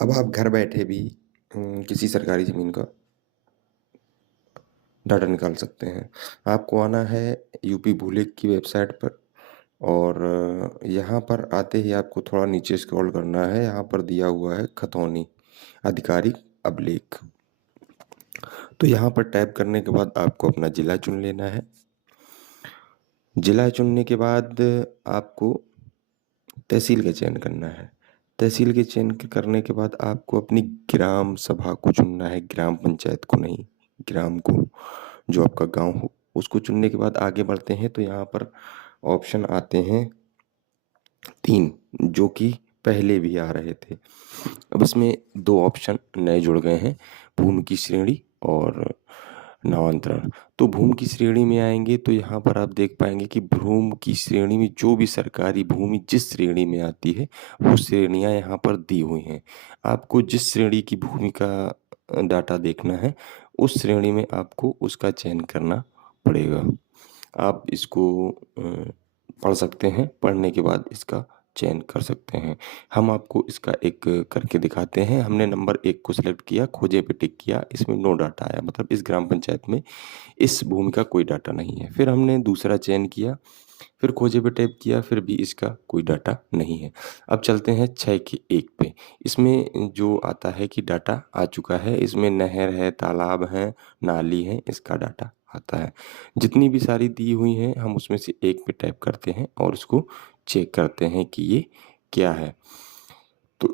अब आप घर बैठे भी किसी सरकारी ज़मीन का डाटा निकाल सकते हैं। आपको आना है यूपी भूलेख की वेबसाइट पर और यहाँ पर आते ही आपको थोड़ा नीचे स्क्रॉल करना है। यहाँ पर दिया हुआ है खतौनी आधिकारिक अभिलेख। तो यहाँ पर टाइप करने के बाद आपको अपना ज़िला चुन लेना है। ज़िला चुनने के बाद आपको तहसील का चयन करना है। तहसील के चयन करने के बाद आपको अपनी ग्राम सभा को चुनना है, ग्राम पंचायत को नहीं, ग्राम को, जो आपका गांव हो। उसको चुनने के बाद आगे बढ़ते हैं तो यहाँ पर ऑप्शन आते हैं 3, जो कि पहले भी आ रहे थे। अब इसमें 2 ऑप्शन नए जुड़ गए हैं, भूमि की श्रेणी और नामांतरण। तो भूमि की श्रेणी में आएंगे तो यहाँ पर आप देख पाएंगे कि भूमि की श्रेणी में जो भी सरकारी भूमि जिस श्रेणी में आती है वो श्रेणियाँ यहाँ पर दी हुई हैं। आपको जिस श्रेणी की भूमि का डाटा देखना है उस श्रेणी में आपको उसका चयन करना पड़ेगा। आप इसको पढ़ सकते हैं, पढ़ने के बाद इसका चयन कर सकते हैं। हम आपको इसका एक करके दिखाते हैं। हमने नंबर 1 को सिलेक्ट किया, खोजे पे टिक किया, इसमें नो डाटा आया, मतलब इस ग्राम पंचायत में इस भूमि का कोई डाटा नहीं है। फिर हमने दूसरा चयन किया, फिर खोजे पे टैप किया, फिर भी इसका कोई डाटा नहीं है। अब चलते हैं 6 के 1 पे। इसमें जो आता है कि डाटा आ चुका है, इसमें नहर है, तालाब है, नाली है, इसका डाटा आता है। जितनी भी सारी दी हुई हैं हम उसमें से एक पे टैप करते हैं और उसको चेक करते हैं कि ये क्या है। तो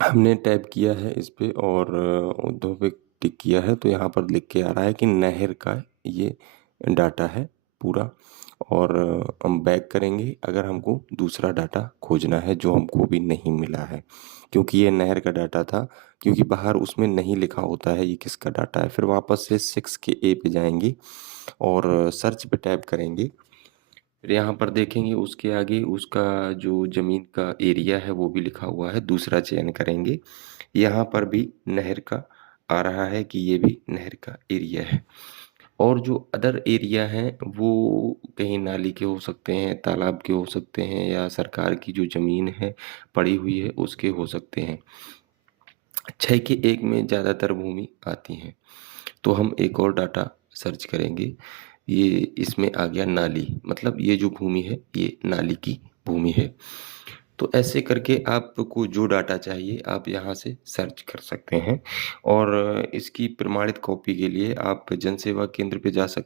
हमने टैप किया है इस पे और दो पे टिक किया है तो यहाँ पर लिख के आ रहा है कि नहर का ये डाटा है पूरा। और हम बैक करेंगे अगर हमको दूसरा डाटा खोजना है जो हमको भी नहीं मिला है, क्योंकि ये नहर का डाटा था, क्योंकि बाहर उसमें नहीं लिखा होता है ये किसका डाटा है। फिर वापस से 6 के ए पे जाएंगे और सर्च पे टैप करेंगे। फिर यहाँ पर देखेंगे उसके आगे उसका जो ज़मीन का एरिया है वो भी लिखा हुआ है, दूसरा चयन करेंगे। यहाँ पर भी नहर का आ रहा है कि ये भी नहर का एरिया है। और जो अदर एरिया हैं वो कहीं नाली के हो सकते हैं, तालाब के हो सकते हैं, या सरकार की जो ज़मीन है पड़ी हुई है उसके हो सकते हैं। 6 के 1 में ज़्यादातर भूमि आती हैं। तो हम एक और डाटा सर्च करेंगे। ये इसमें आ गया नाली, मतलब ये जो भूमि है ये नाली की भूमि है। तो ऐसे करके आपको जो डाटा चाहिए आप यहाँ से सर्च कर सकते हैं। और इसकी प्रमाणित कॉपी के लिए आप जन सेवा केंद्र पे जा सकते